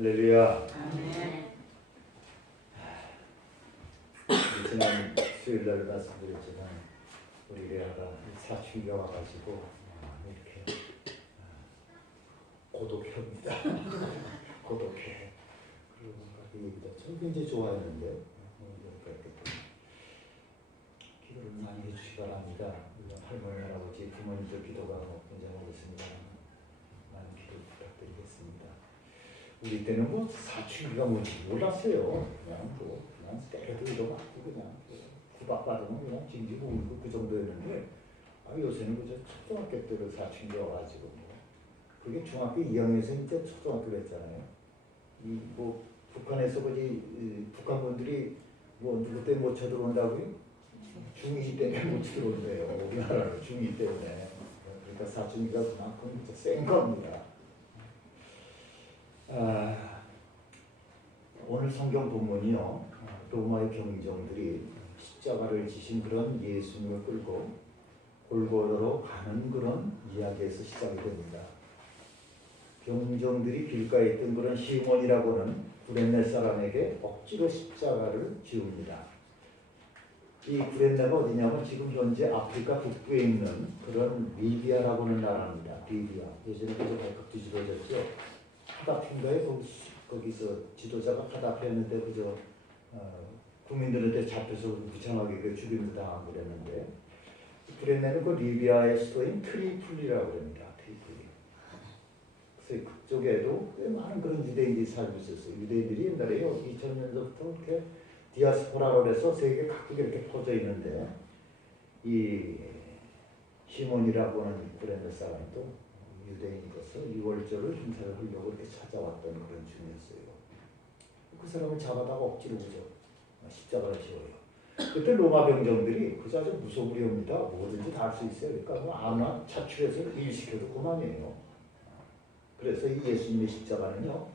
할렐루야. 아멘. 지난 수요일날 말씀드렸지만 우리 레아가 사춘기가 와가지고 이렇게 고독해합니다. 고독해. 그리고 이 얘기도 참 굉장히 좋아했는데 기도를 많이 해주시기 바랍니다. 할머니, 할아버지, 부모님들 기도가 굉장히 어렵습니다. 많은 기도 부탁드리겠습니다. 우리 때는 뭐 사춘기가 뭔지 몰랐어요. 그냥 때려도 맞고 그냥 구박받으면 그냥 징징 울고 그 정도였는데 요새는 그저 초등학교 때로 사춘기가 와가지고 그게 중학교 2학년에서 이제 초등학교 됐잖아요. 뭐 북한에서 북한 분들이 뭐 누구 때문에 못 쳐들어온다고요? 중2 때문에 못 쳐들어온대요. 우리나라로 중2 때문에. 그러니까 사춘기가 그만큼 센 겁니다. 오늘 성경 본문이요, 로마의 경정들이 십자가를 지신 그런 예수님을 끌고 골고다로 가는 그런 이야기에서 시작이 됩니다. 경정들이 길가에 있던 그런 시몬이라고는 구레네 사람에게 억지로 십자가를 지웁니다. 이 구레네가 어디냐면 지금 현재 아프리카 북부에 있는 그런 리비아라고 하는 나라입니다. 리비아. 예전에 그저 발칵 뒤집어졌죠. 카다피인가에 거기서 지도자가 카다피였는데 그저 국민들한테 잡혀서 무참하게 죽임을 당하고 그랬는데 구레네는 그 리비아의 수도인 트리폴리라고 합니다. 트리폴리. 그래서 그쪽에도 꽤 많은 그런 유대인들이 살고 있었어요. 유대인들이 옛날에요 2000년도부터 이렇게 디아스포라로 해서 세계 각국에 이렇게 퍼져 있는데 이 시몬이라고 하는 구레네 사람도 유대인으로서 6월절을 행사를 하려고 이렇게 찾아왔던 그런 중이었어요. 그 사람을 잡아다가 억지로 십자가를 지어요. 그때 로마 병정들이 그저 아주 무소불위합니다. 뭐든지 다 할 수 있어요. 그러니까 뭐 아무나 차출해서 일시켜도 그만이에요. 그래서 이 예수님의 십자가는요,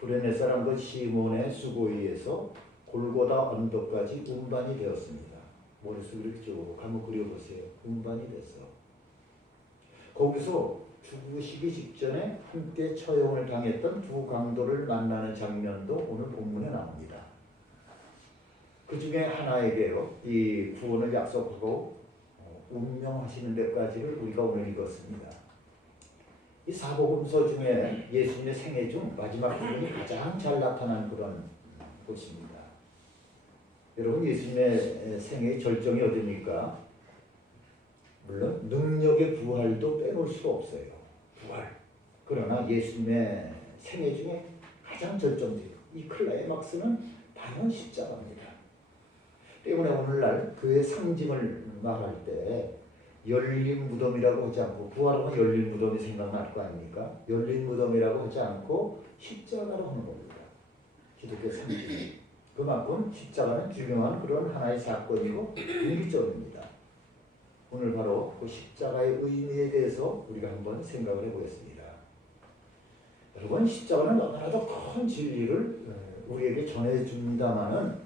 구레네 사람 그 시몬의 수고에 의해서 골고다 언덕까지 운반이 되었습니다. 머릿속으로 쭉 한번 그려보세요. 운반이 됐어. 거기서 죽으시기 직전에 함께 처형을 당했던 두 강도를 만나는 장면도 오늘 본문에 나옵니다. 그 중에 하나에게요, 이 구원을 약속하고 운명하시는 데까지를 우리가 오늘 읽었습니다. 이 사복음서 중에 예수님의 생애 중 마지막 부분이 가장 잘 나타난 그런 곳입니다. 여러분, 예수님의 생애의 절정이 어디입니까? 물론 능력의 부활도 빼놓을 수가 없어요. 부활. 그러나 예수님의 생애 중에 가장 절정적이고 이 클라이막스는 바로 십자가입니다. 때문에 오늘날 그의 상징을 말할 때 열린 무덤이라고 하지 않고, 부활하면 열린 무덤이 생각날 거 아닙니까? 열린 무덤이라고 하지 않고 십자가로 하는 겁니다. 기독교 상징. 그만큼 십자가는 중요한 그런 하나의 사건이고 일기점입니다. 오늘 바로 그 십자가의 의미에 대해서 우리가 한번 생각을 해보겠습니다. 여러분, 십자가는 너무나도 큰 진리를 우리에게 전해줍니다마는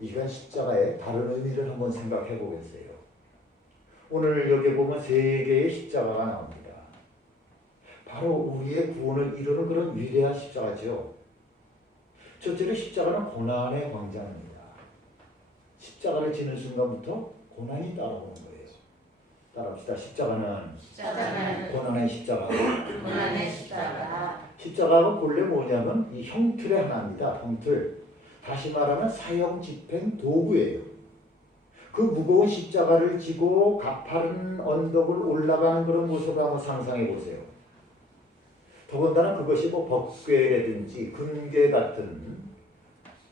이 시간 십자가의 다른 의미를 한번 생각해 보겠어요. 오늘 여기 보면 세 개의 십자가가 나옵니다. 바로 우리의 구원을 이루는 그런 위대한 십자가죠. 첫째로 십자가는 고난의 광장입니다. 십자가를 지는 순간부터 고난이 따라오는 거예요. 따라합시다. 십자가는 고난의 십자가. 고난의 십자가. 십자가가 본래 뭐냐면 이 형틀의 하나입니다. 형틀. 다시 말하면 사형 집행 도구예요. 그 무거운 십자가를 지고 가파른 언덕을 올라가는 그런 모습을 한번 상상해 보세요. 더군다나 그것이 뭐 법궤라든지 금궤 같은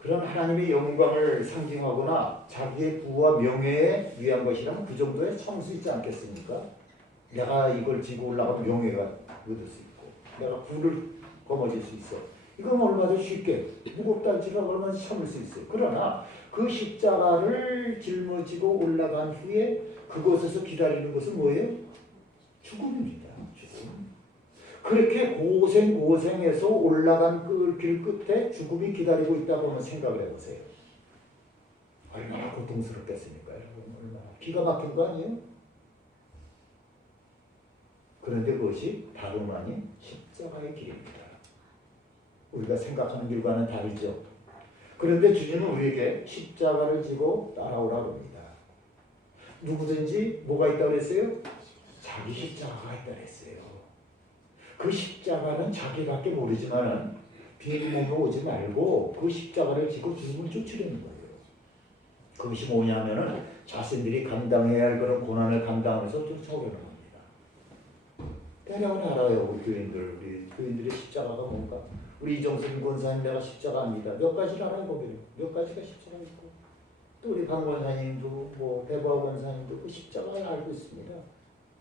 그런 하나님의 영광을 상징하거나 자기의 부와 명예에 위한 것이라면 그 정도의 청수 있지 않겠습니까? 내가 이걸 지고 올라가면 명예가 얻을 수 있고 내가 부를 거머쥘 수 있어. 이건 얼마나 쉽게 무겁다 할지라도 그러면 참을 수 있어요. 그러나 그 십자가를 짊어지고 올라간 후에 그곳에서 기다리는 것은 뭐예요? 죽음입니다. 죽음. 그렇게 고생해서 올라간 그 길 끝에 죽음이 기다리고 있다고 한번 생각을 해보세요. 얼마나 고통스럽겠습니까? 얼마나 기가 막힌 거 아니에요? 그런데 그것이 다름 아닌 십자가의 길입니다. 우리가 생각하는 길과는 다르죠. 그런데 주님은 우리에게 십자가를 지고 따라오라고 합니다. 누구든지 뭐가 있다고 그랬어요? 자기 십자가가 있다고 그랬어요. 그 십자가는 자기밖에 모르지만 빈 몸으로 오지 말고 그 십자가를 지고 주님을 쫓으려는 거예요. 그것이 뭐냐면은 자신들이 감당해야 할 그런 고난을 감당하면서 쫓아오려는 겁니다. 대략은 알아요. 우리 교인들의 십자가가 뭔가. 우리 이정순 권사님 내가 십자가입니다. 몇 가지를 알아요. 거기를. 몇 가지가 십자가 있고. 또 우리 강 권사님도 뭐 대보아 권사님도 그 십자가를 알고 있습니다.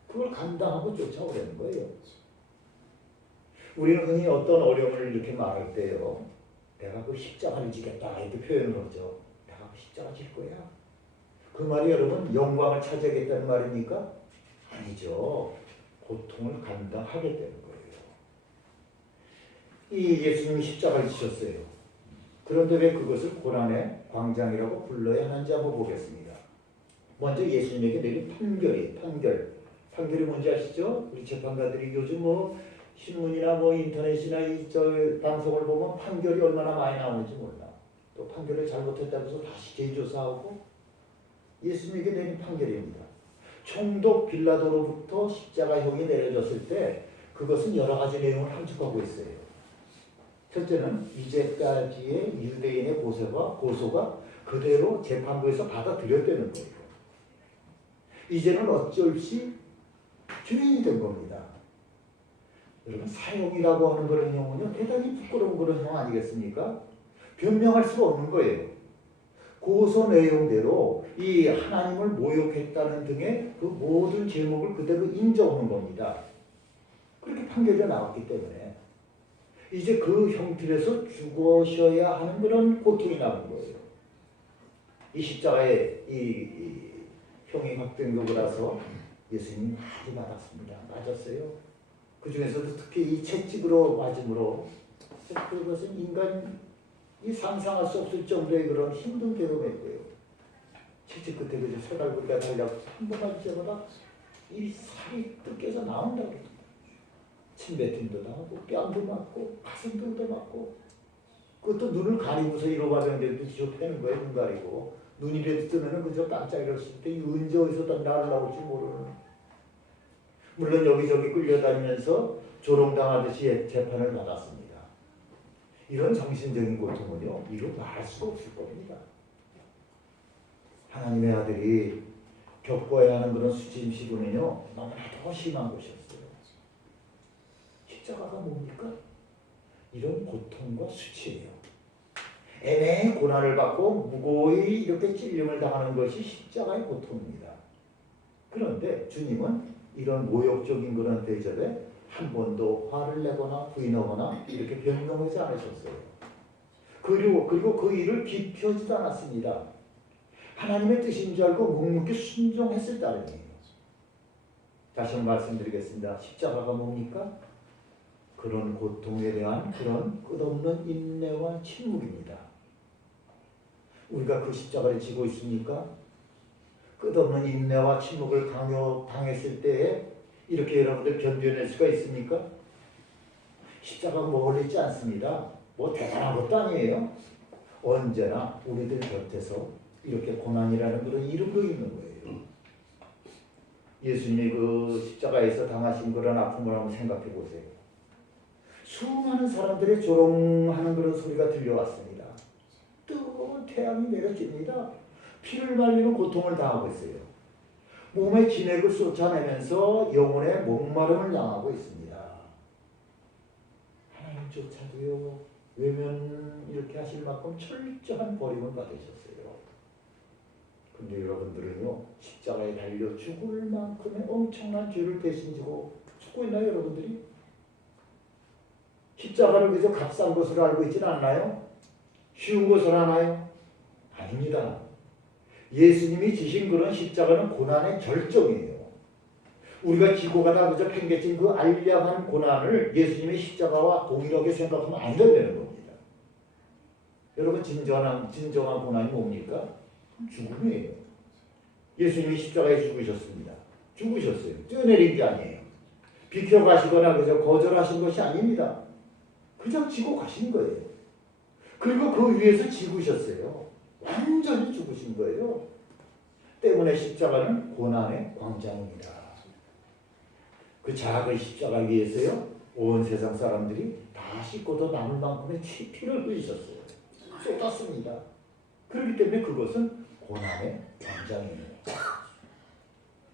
그걸 감당하고 쫓아오려는 거예요. 우리는 흔히 어떤 어려움을 이렇게 말할 때요. 내가 그 십자가를 지겠다 이렇게 표현을 하죠. 내가 그 십자가 질 거야. 그 말이 여러분 영광을 차지하겠다는 말입니까? 아니죠. 고통을 감당하게 되는 거예요. 이 예수님이 십자가를 지셨어요. 그런데 왜 그것을 고난의 광장이라고 불러야 하는지 한번 보겠습니다. 먼저 예수님에게 내린 판결이 뭔지 아시죠? 우리 재판관들이 요즘 뭐 신문이나 뭐 인터넷이나 방송을 보면 판결이 얼마나 많이 나오는지 몰라. 또 판결을 잘못했다고 해서 다시 재조사하고 예수님에게 내린 판결입니다. 총독 빌라도로부터 십자가형이 내려졌을 때 그것은 여러 가지 내용을 함축하고 있어요. 첫째는 이제까지의 유대인의 고소가 그대로 재판부에서 받아들였다는 거예요. 이제는 어쩔 수 주인이 된 겁니다. 여러분 사형이라고 하는 그런 형은요 대단히 부끄러운 그런 형 아니겠습니까? 변명할 수가 없는 거예요. 고소 내용대로 이 하나님을 모욕했다는 등의 그 모든 제목을 그대로 인정하는 겁니다. 그렇게 판결이 나왔기 때문에 이제 그 형틀에서 죽으셔야 하는 그런 고통이 나온 거예요. 이 십자가에 이 형이 확정되고 나서 예수님이 많이 맞았습니다. 맞았어요. 그 중에서도 특히 이 채찍으로 맞음으로 그것은 인간이 상상할 수 없을 정도의 그런 힘든 경험이었고요. 채찍 끝에 그저 쇠갈고리가 달려서 한 번 맞을 때마다 이 살이 뜯겨서 나온다고 그래요. 침뱉음도 나오고 뺨도 맞고 가슴도 맞고 그것도 눈을 가리고서 이러가는데도 지저 패는 거예요. 눈 가리고 눈이라도 뜨면은 그저 깜짝 일었을 때 이 언제 어디서 날 나올지 모르는. 물론 여기저기 끌려다니면서 조롱당하듯이 재판을 받았습니다. 이런 정신적인 고통은요 이루 말할 수가 없을 겁니다. 하나님의 아들이 겪어야 하는 그런 수치심 시고는요 너무나도 심한 것이었어요. 십자가가 뭡니까? 이런 고통과 수치예요. 애매히 고난을 받고 무고히 이렇게 찔림을 당하는 것이 십자가의 고통입니다. 그런데 주님은 이런 모욕적인 그런 대접에 한 번도 화를 내거나 부인하거나 이렇게 변명하지 않으셨어요. 그리고 그 일을 기피하지도 않았습니다. 하나님의 뜻인 줄 알고 묵묵히 순종했을 따름이에요. 다시 한번 말씀드리겠습니다. 십자가가 뭡니까? 그런 고통에 대한 그런 끝없는 인내와 침묵입니다. 우리가 그 십자가를 지고 있습니까? 끝없는 인내와 침묵을 당했을 때에 이렇게 여러분들 견뎌낼 수가 있습니까? 십자가가 멀리 있지 않습니다. 뭐 대단한 것도 아니에요. 언제나 우리들 곁에서 이렇게 고난이라는 그런 이름도 있는 거예요. 예수님이 그 십자가에서 당하신 그런 아픔을 한번 생각해 보세요. 수많은 사람들의 조롱하는 그런 소리가 들려왔습니다. 뜨거운 태양이 내려집니다. 피를 말리는 고통을 당하고 있어요. 몸에 진액을 쏟아내면서 영혼의 목마름을 당하고 있습니다. 하나님조차도요 외면 이렇게 하실 만큼 철저한 버림을 받으셨어요. 근데 여러분들은요 십자가에 달려 죽을 만큼의 엄청난 죄를 대신 지고 죽고 있나요 여러분들이? 십자가를 그저 값싼 것으로 알고 있지는 않나요? 쉬운 것으로 하나요? 아닙니다. 예수님이 지신 그런 십자가는 고난의 절정이에요. 우리가 지고 가다 그저 팽개친 그 알량한 고난을 예수님의 십자가와 동일하게 생각하면 안 된다는 겁니다. 여러분 진정한 고난이 뭡니까? 죽음이에요. 예수님이 십자가에 죽으셨습니다. 죽으셨어요. 뛰어내린 게 아니에요. 비켜가시거나 그저 거절하신 것이 아닙니다. 그냥 지고 가신 거예요. 그리고 그 위에서 죽으셨어요. 완전히 죽으신 거예요. 때문에 십자가는 고난의 광장입니다. 그 작은 십자가 위에서요, 온 세상 사람들이 다 씻고도 남을 만큼의 피를 흘리셨어요. 쏟았습니다. 그렇기 때문에 그것은 고난의 광장이에요.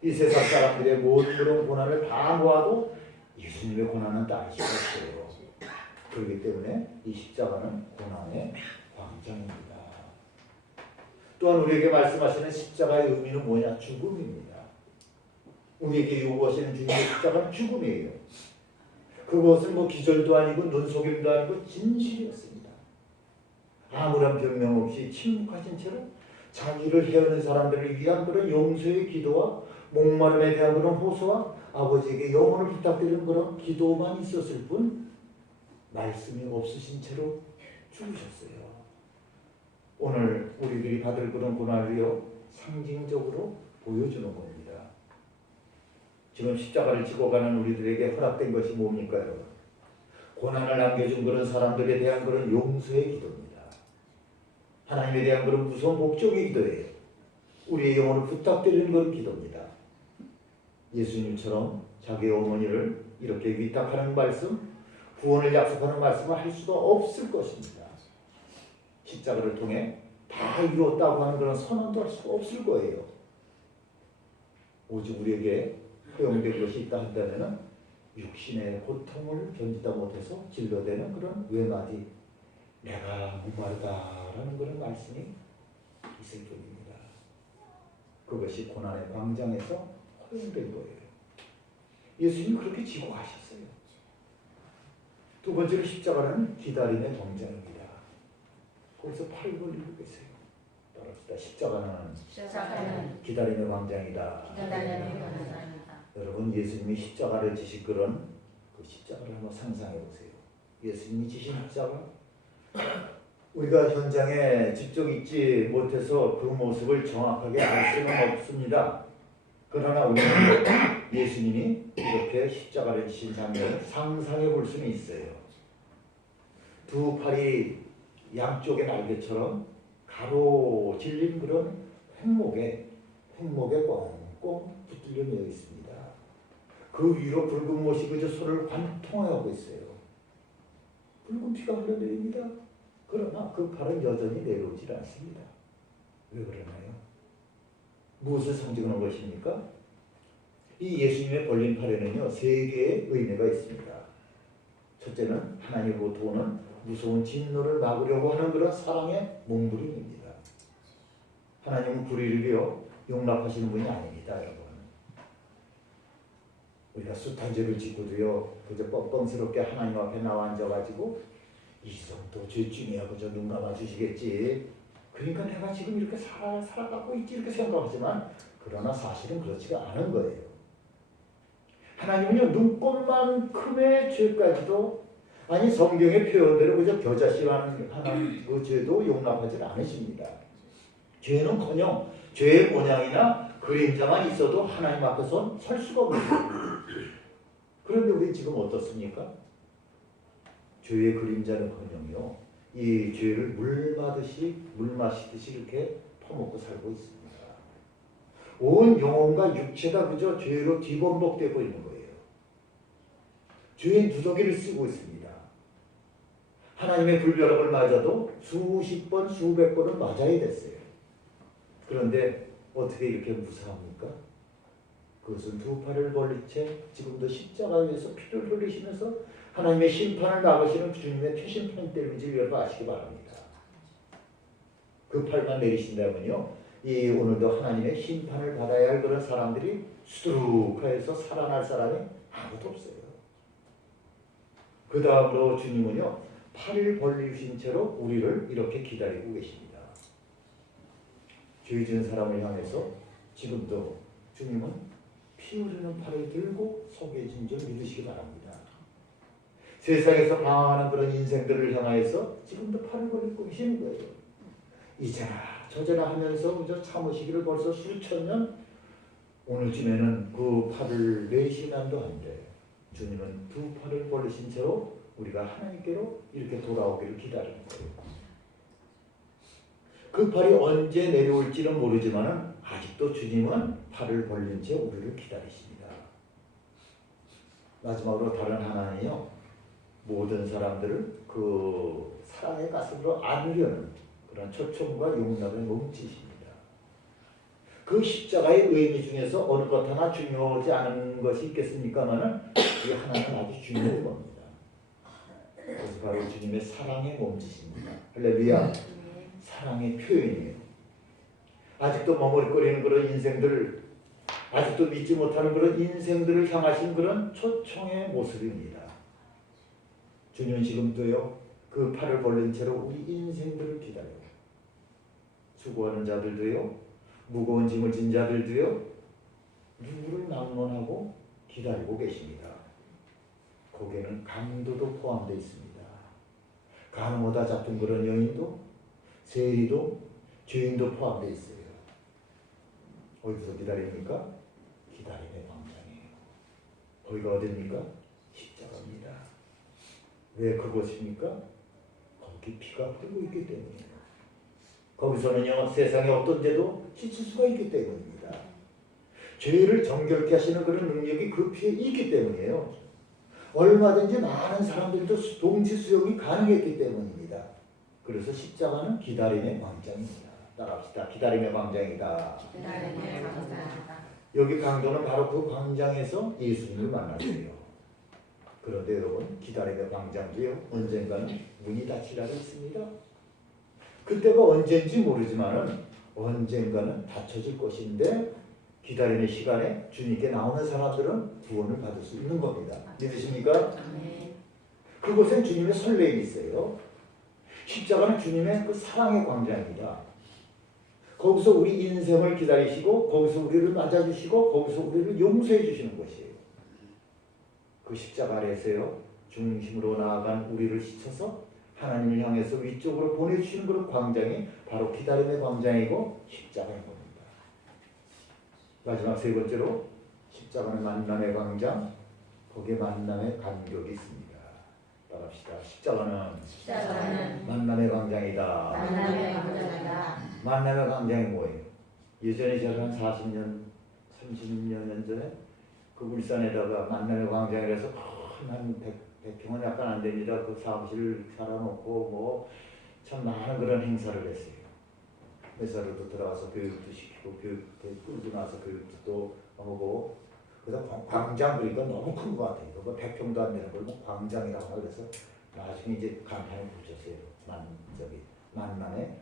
이 세상 사람들의 모든 그런 고난을 다 모아도 예수님의 고난은 따를 수가 없어요. 그렇기 때문에 이 십자가는 고난의 광장입니다. 또한 우리에게 말씀하시는 십자가의 의미는 뭐냐? 죽음입니다. 우리에게 요구하시는 주님의 십자가는 죽음이에요. 그것은 뭐 기절도 아니고 눈속임도 아니고 진실이었습니다. 아무런 변명 없이 침묵하신 채로 자기를 해오는 사람들을 위한 그런 용서의 기도와 목마름에 대한 그런 호소와 아버지에게 영혼을 부탁드리는 그런 기도만 있었을 뿐 말씀이 없으신 채로 죽으셨어요. 오늘 우리들이 받을 그런 고난을요, 상징적으로 보여주는 겁니다. 지금 십자가를 지고 가는 우리들에게 허락된 것이 뭡니까, 여러분? 고난을 남겨준 그런 사람들에 대한 그런 용서의 기도입니다. 하나님에 대한 그런 무서운 목적의 기도예요. 우리의 영혼을 부탁드리는 그런 기도입니다. 예수님처럼 자기의 어머니를 이렇게 위탁하는 말씀, 구원을 약속하는 말씀을 할 수가 없을 것입니다. 십자가를 통해 다 이루었다고 하는 그런 선언도 할 수가 없을 거예요. 오직 우리에게 허용된 것이 있다 한다면 육신의 고통을 견디다 못해서 진로되는 그런 외마디, 내가 목마르다라는 그런 말씀이 있을 뿐입니다. 그것이 고난의 광장에서 허용된 거예요. 예수님이 그렇게 지고 가셨어요. 두 번째로 십자가는 기다림의 광장입니다. 거기서 팔을 벌리고 계세요. 따라합시다. 십자가는 기다림의 광장이다. 여러분, 예수님이 십자가를 지실 그런 그 십자가를 한번 상상해 보세요. 예수님이 지신 십자가, 우리가 현장에 직접 있지 못해서 그 모습을 정확하게 알 수는 없습니다. 그러나 우리는 예수님이 이렇게 십자가를 지신 장면을 상상해 볼 수는 있어요. 두 팔이 양쪽의 날개처럼 가로질린 그런 횡목에 꽁꽁 붙들려 매어 있습니다. 그 위로 붉은 못이 그저 손을 관통하고 있어요. 붉은 피가 흘러내립니다. 그러나 그 팔은 여전히 내려오질 않습니다. 왜 그러나요? 무엇을 상징하는 것입니까? 이 예수님의 벌린 팔에는요, 세 개의 의미가 있습니다. 첫째는 하나님으로부터 오는 무서운 진노를 막으려고 하는 그런 사랑의 몸부림입니다. 하나님은 불의를요 용납하시는 분이 아닙니다, 여러분. 우리가 숱한 죄를 짓고도요 그저 뻔뻔스럽게 하나님 앞에 나와 앉아가지고 이 정도 죄중이야 그저 눈 감아주시겠지, 그러니까 내가 지금 이렇게 살아가고 있지, 이렇게 생각하지만 그러나 사실은 그렇지가 않은 거예요. 하나님은요 눈꽃만큼의 죄까지도, 아니 성경의 표현대로 그저 겨자씨하는 그 죄도 용납하지 않으십니다. 죄는커녕 죄의 모양이나 그림자만 있어도 하나님 앞에서 설 수가 없어요. 그런데 우리 지금 어떻습니까? 죄의 그림자는커녕요 이 죄를 물 마시듯이 이렇게 퍼먹고 살고 있습니다. 온 영혼과 육체가 그저 죄로 뒤범벅되고 있는 거예요. 죄의 누더기를 쓰고 있습니다. 하나님의 불벼락을 맞아도 수십 번, 수백 번은 맞아야 됐어요. 그런데 어떻게 이렇게 무사합니까? 그것은 두 팔을 벌린 채 지금도 십자가 위에서 피를 흘리시면서 하나님의 심판을 막으시는 주님의 최심판 때문인지 여러분 아시기 바랍니다. 그 팔만 내리신다면요, 이 오늘도 하나님의 심판을 받아야 할 그런 사람들이 수두룩하여서 살아날 사람이 아무도 없어요. 그 다음으로 주님은요 팔을 벌리신 채로 우리를 이렇게 기다리고 계십니다. 죄 지은 사람을 향해서 지금도 주님은 피 흐르는 팔을 들고 서 계신 줄 믿으시기 바랍니다. 세상에서 방황하는 그런 인생들을 향하여서 지금도 팔을 벌리고 계시는 거예요. 이제나 저제나 하면서 그저 참으시기를 벌써 수천 년, 오늘쯤에는 그 팔을 내쉬면도 안 돼. 주님은 두 팔을 벌리신 채로 우리가 하나님께로 이렇게 돌아오기를 기다리는 거예요. 그 팔이 언제 내려올지는 모르지만 아직도 주님은 팔을 벌린 채 우리를 기다리십니다. 마지막으로 다른 하나는요, 모든 사람들을 그 사랑의 가슴으로 안으려는 그런 초청과 용납에 뭉치십니다. 그 십자가의 의미 중에서 어느 것 하나 중요하지 않은 것이 있겠습니까마는 이 하나는 아주 중요한 겁니다. 그래서 바로 주님의 사랑의 몸짓입니다. 할렐루야. 사랑의 표현이에요. 아직도 머뭇거리는 그런 인생들, 아직도 믿지 못하는 그런 인생들을 향하신 그런 초청의 모습입니다. 주님은 지금도요, 그 팔을 벌린 채로 우리 인생들을 기다려요. 수고하는 자들도요, 무거운 짐을 진 자들도요, 누구를 낭만하고 기다리고 계십니다. 거기에는 강도도 포함되어 있습니다. 간호하다 잡힌 그런 여인도, 세리도, 죄인도 포함되어 있어요. 어디서 기다립니까? 기다림의 광장이에요. 거기가 어디입니까? 십자가입니다. 왜 그곳입니까? 거기 피가 흐르고 있기 때문이에요. 거기서는요, 세상에 어떤 죄도 씻을 수가 있기 때문입니다. 죄를 정결케 하시는 그런 능력이 그 피에 있기 때문이에요. 얼마든지 많은 사람들도 동시 수용이 가능했기 때문입니다. 그래서 십자가는 기다림의 광장입니다. 따라합시다. 기다림의 광장이다. 기다림의 광장. 여기 강도는 바로 그 광장에서 예수님을 만났어요. 그런데 여러분, 기다림의 광장도요, 언젠가는 문이 닫히라고 했습니다. 그때가 언제인지 모르지만은 언젠가는 닫혀질 것인데, 기다림의 시간에 주님께 나오는 사람들은 구원을 받을 수 있는 겁니다. 믿으십니까? 그곳엔 주님의 설레임이 있어요. 십자가는 주님의 그 사랑의 광장입니다. 거기서 우리 인생을 기다리시고, 거기서 우리를 맞아주시고, 거기서 우리를 용서해 주시는 것이에요. 그 십자가 아래에서요, 중심으로 나아간 우리를 씻어서 하나님을 향해서 위쪽으로 보내주시는 그런 광장이 바로 기다림의 광장이고 십자가인 겁니다. 마지막 세 번째로, 십자가는 만남의 광장, 거기에 만남의 간격이 있습니다. 따라합시다. 십자가는 만남의 광장이다. 만남의 광장이다. 만남의 광장이 뭐예요? 예전에 제가 한 40년, 30년 전에 그 울산에다가 만남의 광장이라서 한 100평은 약간 안 됩니다. 그 사무실을 살아놓고 뭐 참 많은 그런 행사를 했어요. 회사로도 들어가서 교육도 시키고, 교육 끌고 나서 교육도 또 하고, 그래서 광장 그러니까 너무 큰 것 같아요. 뭐 100평도 안 되는 걸 뭐 광장이라고 하고, 그래서 나중에 이제 간판을 붙였어요. 만남의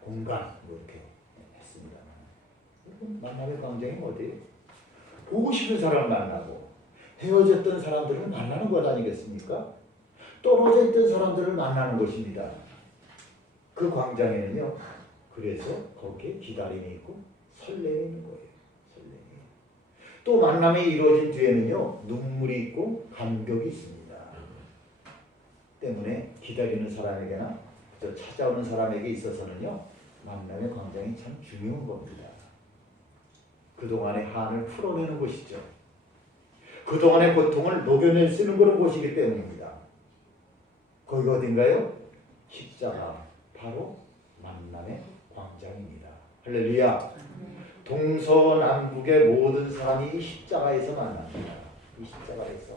공간 뭐 이렇게 했습니다. 만남의 광장이 어디예요? 보고 싶은 사람을 만나고, 헤어졌던 사람들을 만나는 것 아니겠습니까? 떨어져 있던 사람들을 만나는 곳입니다. 그 광장에는요, 그래서 거기에 기다림이 있고 설렘이 있는 거예요. 설렘이. 또 만남이 이루어진 뒤에는요, 눈물이 있고 감격이 있습니다. 때문에 기다리는 사람에게나 또 찾아오는 사람에게 있어서는요, 만남의 광장이 참 중요한 겁니다. 그동안의 한을 풀어내는 곳이죠. 그동안의 고통을 녹여낼 수 있는 그런 곳이기 때문입니다. 거기가 어딘가요? 십자가, 바로 만남의 광장입니다. 할렐루야. 동서남북의 모든 사람이 이 십자가에서 만납니다. 이 십자가에서.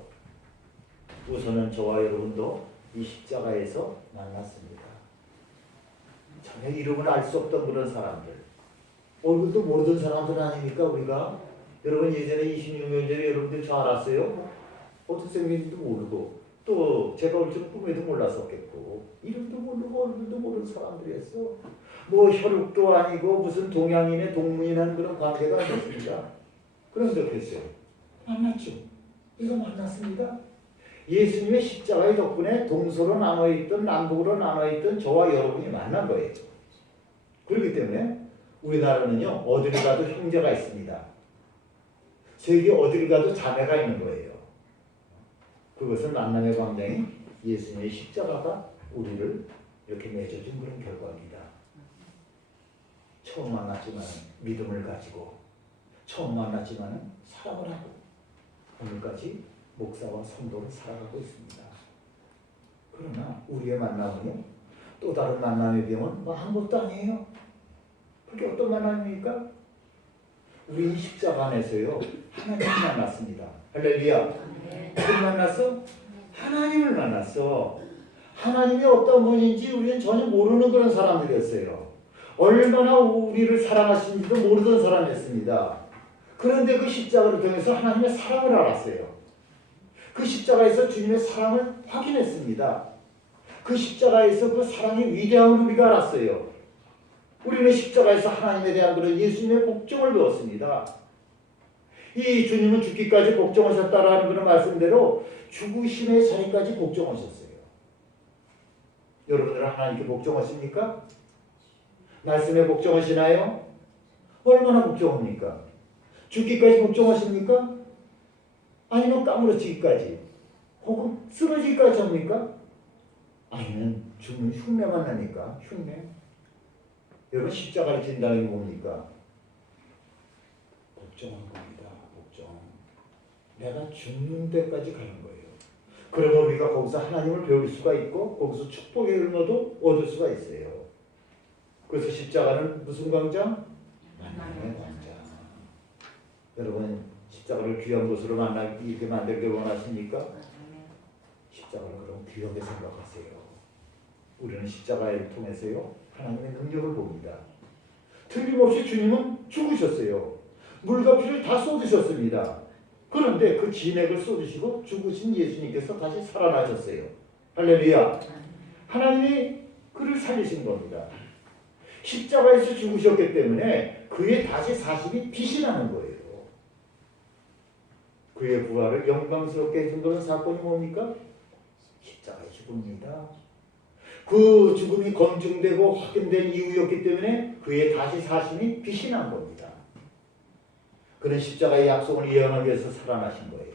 우선은 저와 여러분도 이 십자가에서 만났습니다. 전혀 이름을 알 수 없던 그런 사람들, 얼굴도 모르던 사람들 아닙니까 우리가? 여러분 예전에 26년 전에 여러분들 저 알았어요? 어떻게 생긴지도 모르고, 또 제가 올 줄은 꿈에도 몰랐었겠고, 이름도 모르고 얼굴도 모르는 사람들이었어. 뭐 혈육도 아니고 무슨 동양인의 동문이라는 그런 관계가 아니었습니다. 그런데 어땠어요? 만났죠. 이거 만났습니다. 예수님의 십자가의 덕분에 동서로 나눠있던, 남북으로 나눠있던 저와 여러분이 만난 거예요. 그렇기 때문에 우리나라는요, 어딜 가도 형제가 있습니다. 세계 어딜 가도 자매가 있는 거예요. 그것은 만남의 광장인 예수님의 십자가가 우리를 이렇게 맺어준 그런 결과입니다. 처음 만났지만 믿음을 가지고, 처음 만났지만 사랑을 하고, 오늘까지 목사와 성도로 살아가고 있습니다. 그러나 우리의 만남은요, 또 다른 만남에 비하면 뭐 아무것도 아니에요. 그게 어떤 만남입니까? 우리 십자가 안에서요, 하나님을 만났습니다. 할렐루야. 누굴 만났어? 하나님을 만났어. 하나님이 어떤 분인지 우리는 전혀 모르는 그런 사람들이었어요. 얼마나 우리를 사랑하시는지도 모르던 사람이었습니다. 그런데 그 십자가를 통해서 하나님의 사랑을 알았어요. 그 십자가에서 주님의 사랑을 확인했습니다. 그 십자가에서 그 사랑의 위대함을 우리가 알았어요. 우리는 십자가에서 하나님에 대한 그런 예수님의 복종을 배웠습니다. 이 주님은 죽기까지 복종하셨다라는 그런 말씀대로 죽으심의 자리까지 복종하셨어요. 여러분들은 하나님께 복종하십니까? 말씀에 복종하시나요? 얼마나 복종합니까? 죽기까지 복종하십니까? 아니면 까무러치기까지 혹은 쓰러지기까지 합니까? 아니면 죽는 흉내만 나니까 흉내? 여러분 십자가를 진다는 게 뭡니까? 복종한 겁니다. 복종. 내가 죽는 데까지 가는 거예요. 그러면 우리가 거기서 하나님을 배울 수가 있고 거기서 축복의 은혜도 얻을 수가 있어요. 그래서 십자가는 무슨 광장? 만남의 광장. 여러분 십자가를 귀한 곳으로 이렇게 만들기 원하십니까? 십자가를 그럼 귀하게 생각하세요. 우리는 십자가를 통해서요 하나님의 능력을 봅니다. 틀림없이 주님은 죽으셨어요. 물과 피를 다 쏟으셨습니다. 그런데 그 진액을 쏟으시고 죽으신 예수님께서 다시 살아나셨어요. 할렐루야. 하나님이 그를 살리신 겁니다. 십자가에서 죽으셨기 때문에 그의 다시 사심이 빛이 나는 거예요. 그의 부활을 영광스럽게 해준 그런 사건이 뭡니까? 십자가의 죽음입니다. 그 죽음이 검증되고 확인된 이유였기 때문에 그의 다시 사심이 빛이 난 겁니다. 그는 십자가의 약속을 이행하기 위해서 살아나신 거예요.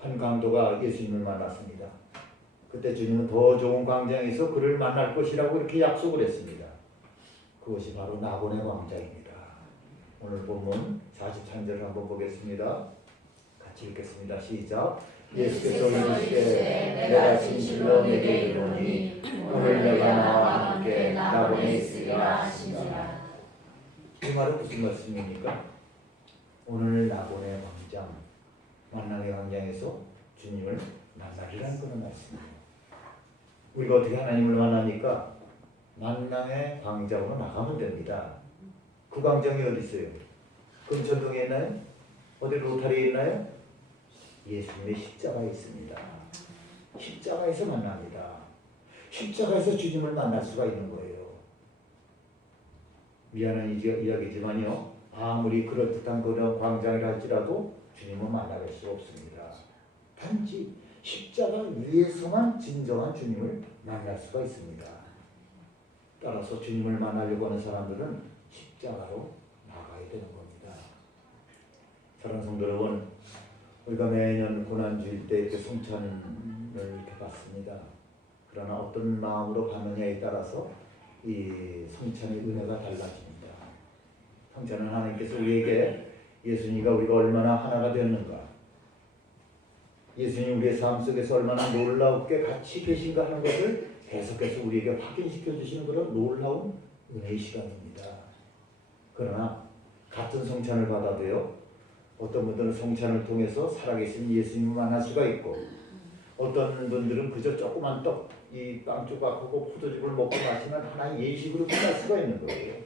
한 강도가 예수님을 만났습니다. 그때 주님은 더 좋은 광장에서 그를 만날 것이라고 이렇게 약속을 했습니다. 그것이 바로 나곤의 광장입니다. 오늘 본문 43절을 한번 보겠습니다. 같이 읽겠습니다. 시작. 예수께서 이르시되 내가 진실로 내게 이르노니 오늘 내가 나와 함께 나곤에 있으리라 하시니라. 이 말은 무슨 말씀입니까? 오늘 나곤의 광장, 만남의 광장에서 주님을 만나리라는 그런 말씀이에요. 우리가 어떻게 하나님을 만나니까 만남의 광장으로 나가면 됩니다. 그 광장이 어디 있어요? 금천동에 있나요? 어디 로타리에 있나요? 예수님의 십자가에 있습니다. 십자가에서 만납니다. 십자가에서 주님을 만날 수가 있는 거예요. 미안한 이야기지만요. 아무리 그럴듯한 그런 광장이라 할지라도 주님은 만나뵐 수 없습니다. 단지 십자가 위에서만 진정한 주님을 만날 수가 있습니다. 따라서 주님을 만나려고 하는 사람들은 십자가로 나가야 되는 겁니다. 사랑하는 성도 여러분, 우리가 매년 고난주일 때 이렇게 성찬을 이렇게 받습니다. 그러나 어떤 마음으로 받느냐에 따라서 이 성찬의 은혜가 달라집니다. 성찬은 하나님께서 우리에게 예수님과 우리가 얼마나 하나가 되었는가, 예수님 우리의 삶 속에서 얼마나 놀랍게 같이 계신가 하는 것을 계속해서 우리에게 확인시켜 주시는 그런 놀라운 은혜의 시간입니다. 그러나 같은 성찬을 받아도요, 어떤 분들은 성찬을 통해서 살아계신 예수님을 만날 수가 있고, 어떤 분들은 그저 조그만 떡, 이 빵 조각하고 포도즙을 먹고 마시는 하나의 예식으로 끝날 수가 있는 거예요.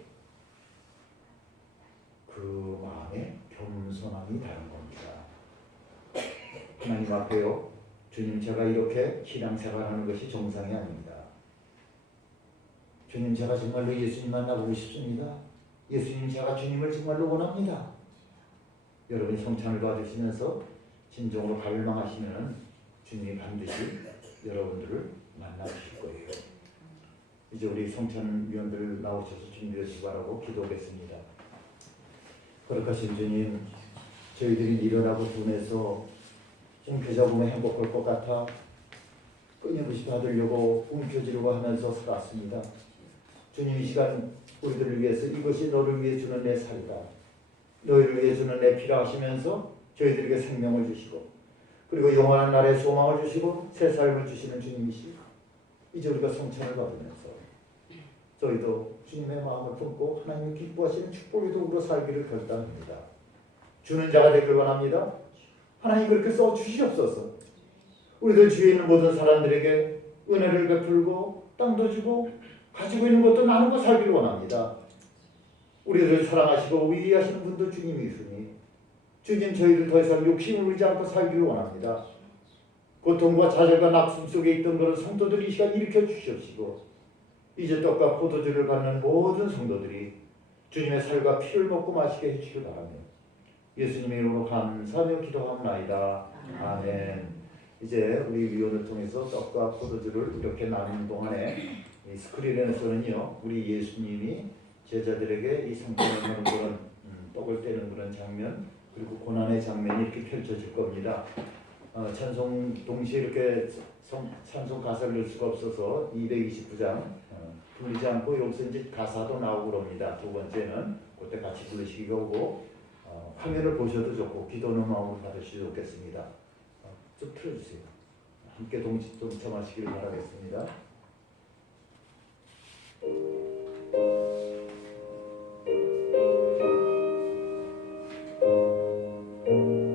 그 마음의 겸손함이 다른 겁니다. 하나님 앞에요, 주님 제가 이렇게 신앙생활하는 것이 정상이 아닙니다. 주님 제가 정말로 예수님 만나보고 싶습니다. 예수님 제가 주님을 정말로 원합니다. 여러분이 성찬을 받으시면서 진정으로 갈망하시면 주님이 반드시 여러분들을 만나주실 거예요. 이제 우리 성찬위원들 나오셔서 준비하시기 바라고 기도하겠습니다. 거룩하신 주님, 저희들이 일어나고 둔해서 움켜잡으면 행복할 것 같아 끊임없이 받으려고 움켜쥐려고 하면서 살았습니다. 주님, 이 시간 우리들을 위해서 이것이 너를 위해 주는 내 살이다, 너희를 위해 주는 내 피라 하시면서 저희들에게 생명을 주시고 그리고 영원한 날의 소망을 주시고 새 삶을 주시는 주님이시. 이제 우리가 성찬을 받으면서 저희도 주님의 마음을 품고 하나님이 기뻐하시는 축복의 도구로 살기를 결단합니다. 주는 자가 되길 원합니다. 하나님 그렇게 써주시옵소서. 우리들 주위에 있는 모든 사람들에게 은혜를 베풀고 땅도 주고 가지고 있는 것도 나누고 살기를 원합니다. 우리들을 사랑하시고 위대하시는 분도 주님이시니 주님 저희를 더 이상 욕심을 부리지 않고 살기를 원합니다. 고통과 좌절과 낙심 속에 있던 그런 성도들이 이 시간 일으켜 주시옵시고 이제 떡과 포도주를 받는 모든 성도들이 주님의 살과 피를 먹고 마시게 해주시기 바라며 예수님의 이름으로 감사하며 기도하옵나이다. 아멘. 이제 우리 위원을 통해서 떡과 포도주를 이렇게 나누는 동안에 이 스크린에서는요 우리 예수님이 제자들에게 이 성찬을 하는 그런 떡을 떼는 그런 장면 그리고 고난의 장면이 이렇게 펼쳐질 겁니다. 찬송 동시에 이렇게 찬송 가사를 넣을 수가 없어서 229장 불리지 않고 여기서 이제 가사도 나오고 그럽니다. 두 번째는 그때 같이 부르시기가 오고 화면을 보셔도 좋고 기도는 마음으로 받으셔도 좋겠습니다. 좀 틀어주세요. 함께 동참하시길 바라겠습니다. Oh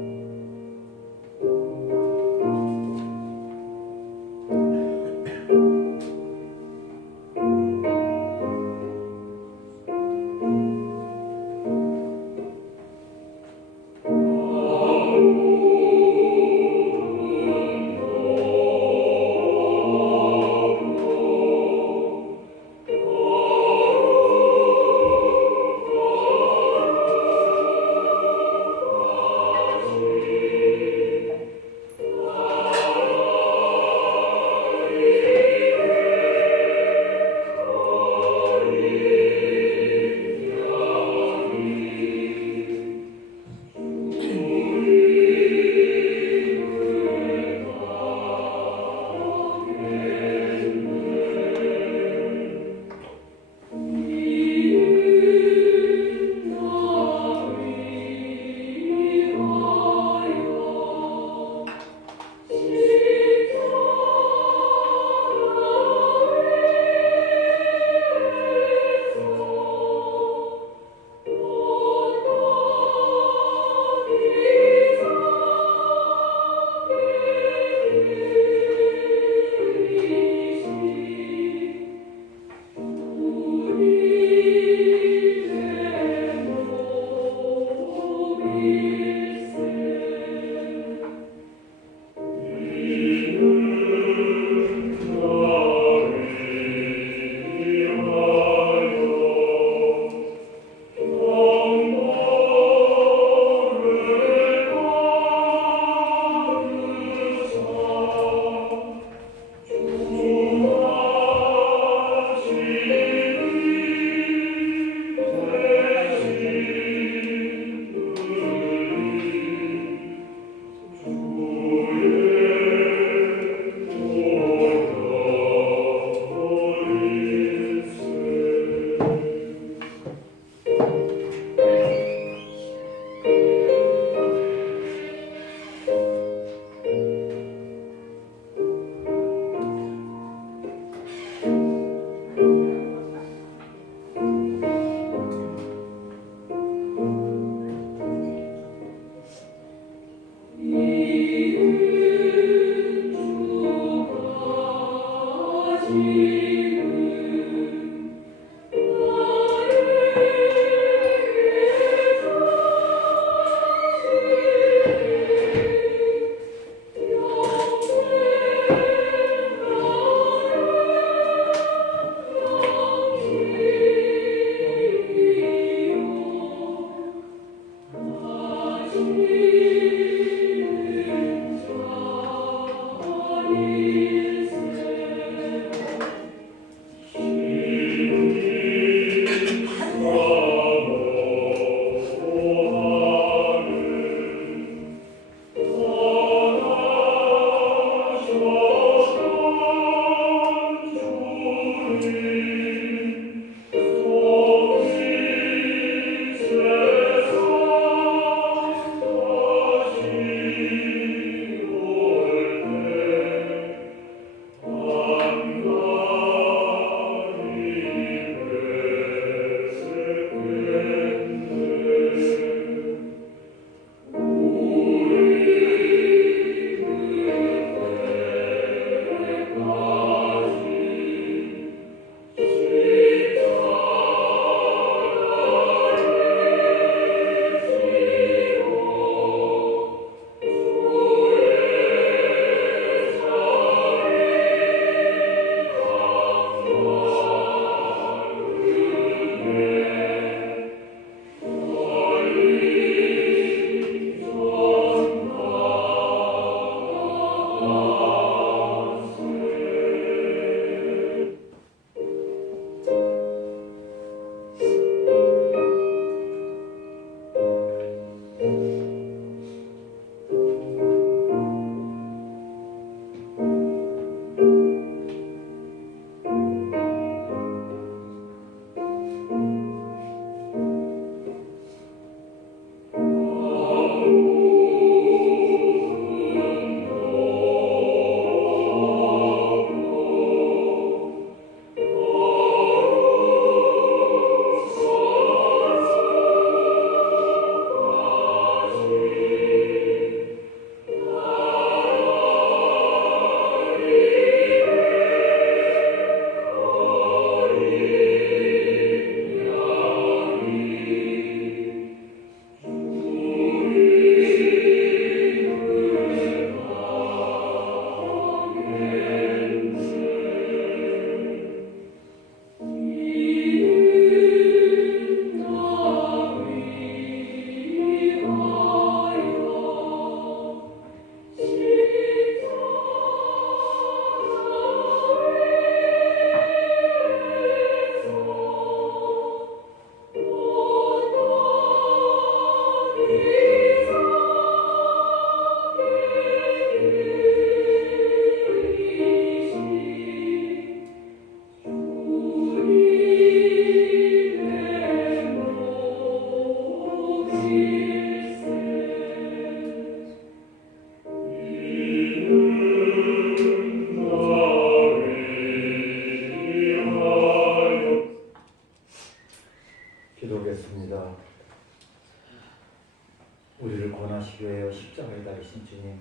우리를 권하시기 위하여 십자가에 달리신 주님,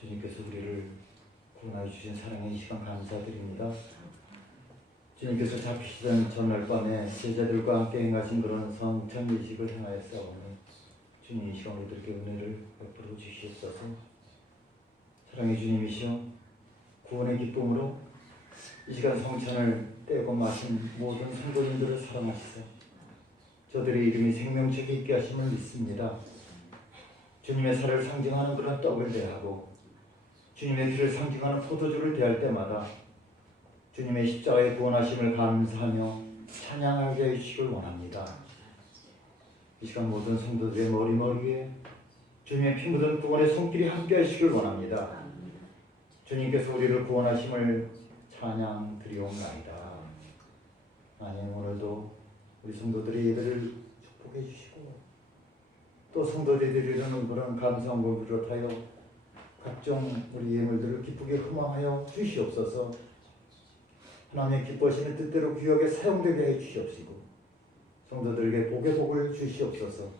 주님께서 우리를 구원하여 주신 사랑의 이 시간 감사드립니다. 주님께서 잡히시던 전날 밤에 제자들과 함께 행하신 그런 성찬 예식을 행하였사오니 주님 이 시간 우리들에게 은혜를 베풀어 주시옵소서. 사랑의 주님이시여, 구원의 기쁨으로 이 시간 성찬을 떼고 마신 모든 성도님들을 사랑하시사 저들의 이름이 생명책에 있게 하심을 믿습니다. 주님의 살을 상징하는 그런 떡을 대하고 주님의 피를 상징하는 포도주를 대할 때마다 주님의 십자가의 구원하심을 감사하며 찬양하게 해주시길 원합니다. 이 시간 모든 성도들의 머리머리에 주님의 피 묻은 구원의 손길이 함께 하시길 원합니다. 주님께서 우리를 구원하심을 찬양 드리옵나이다. 하나님, 오늘도 우리 성도들의 예배를 축복해 주시고 또 성도들이 드리는 그런 감사함을 비롯하여 각종 우리 예물들을 기쁘게 흠망하여 주시옵소서. 하나님의 기뻐하시는 뜻대로 귀하게 사용되게 해 주시옵시고 성도들에게 복의 복을 주시옵소서.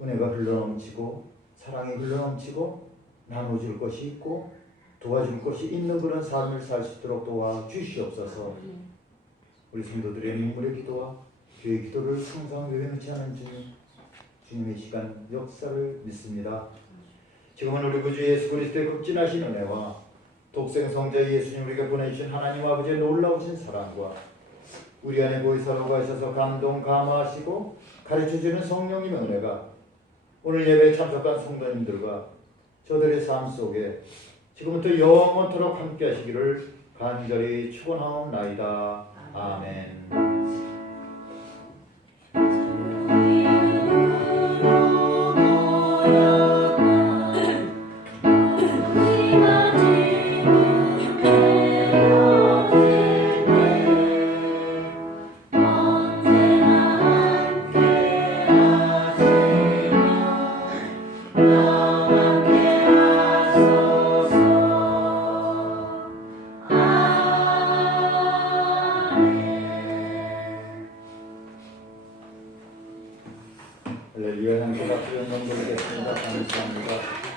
은혜가 흘러넘치고 사랑이 흘러넘치고 나눠줄 것이 있고 도와줄 것이 있는 그런 삶을 살 수 있도록 도와주시옵소서. 우리 성도들의 눈물의 기도와 교회 기도를 항상 외면치 않은 주님의 시간 역사를 믿습니다. 지금은 우리 구주 예수 그리스도의 극진하신 은혜와 독생 성자 예수님 우리에게 보내주신 하나님 아버지의 놀라우신 사랑과 우리 안에 보이사로 가셔서 감동 감화하시고 가르쳐주는 성령님의 은혜가 오늘 예배에 참석한 성도님들과 저들의 삶 속에 지금부터 영원토록 함께 하시기를 간절히 축원하옵나이다. 아멘. 할렐루야. 함께 박수 연동 드리겠습니다. 감사합니다.